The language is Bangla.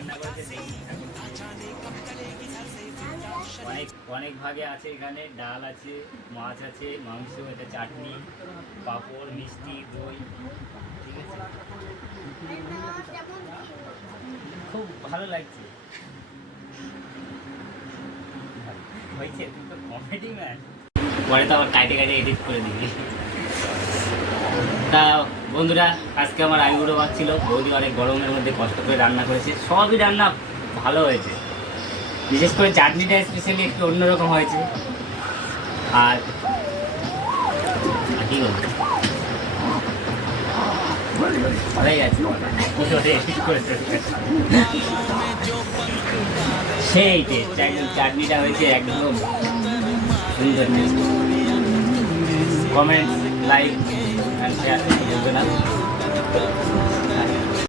রান্না করেছে অনেক অনেক ভাগে আছে। এখানে ডাল আছে, মাছ আছে, মাংস, এটা চাটনি, পাঁপড়, মিষ্টি, দই। ঠিক আছে, খুব ভালো লাগছে। হয়েছে, তুই তো কমেডি ম্যান। পরে তো আবার কাটে কাটে এডিট করে দিবি। তা বন্ধুরা, আজকে আমার আইবুড়ো ভাত ছিল। বৌদি অনেক গরমের মধ্যে কষ্ট করে রান্না করেছে, সবই রান্না ভালো হয়েছে। বিশেষ করে চাটনিটা স্পেশালি একটু অন্যরকম হয়েছে। আর কি বলবো, ভালোই আছে। সেই টেস্ট, চাটনিটা হয়েছে একদম সুন্দর test. Comment, like and share করতে ভুলবে না।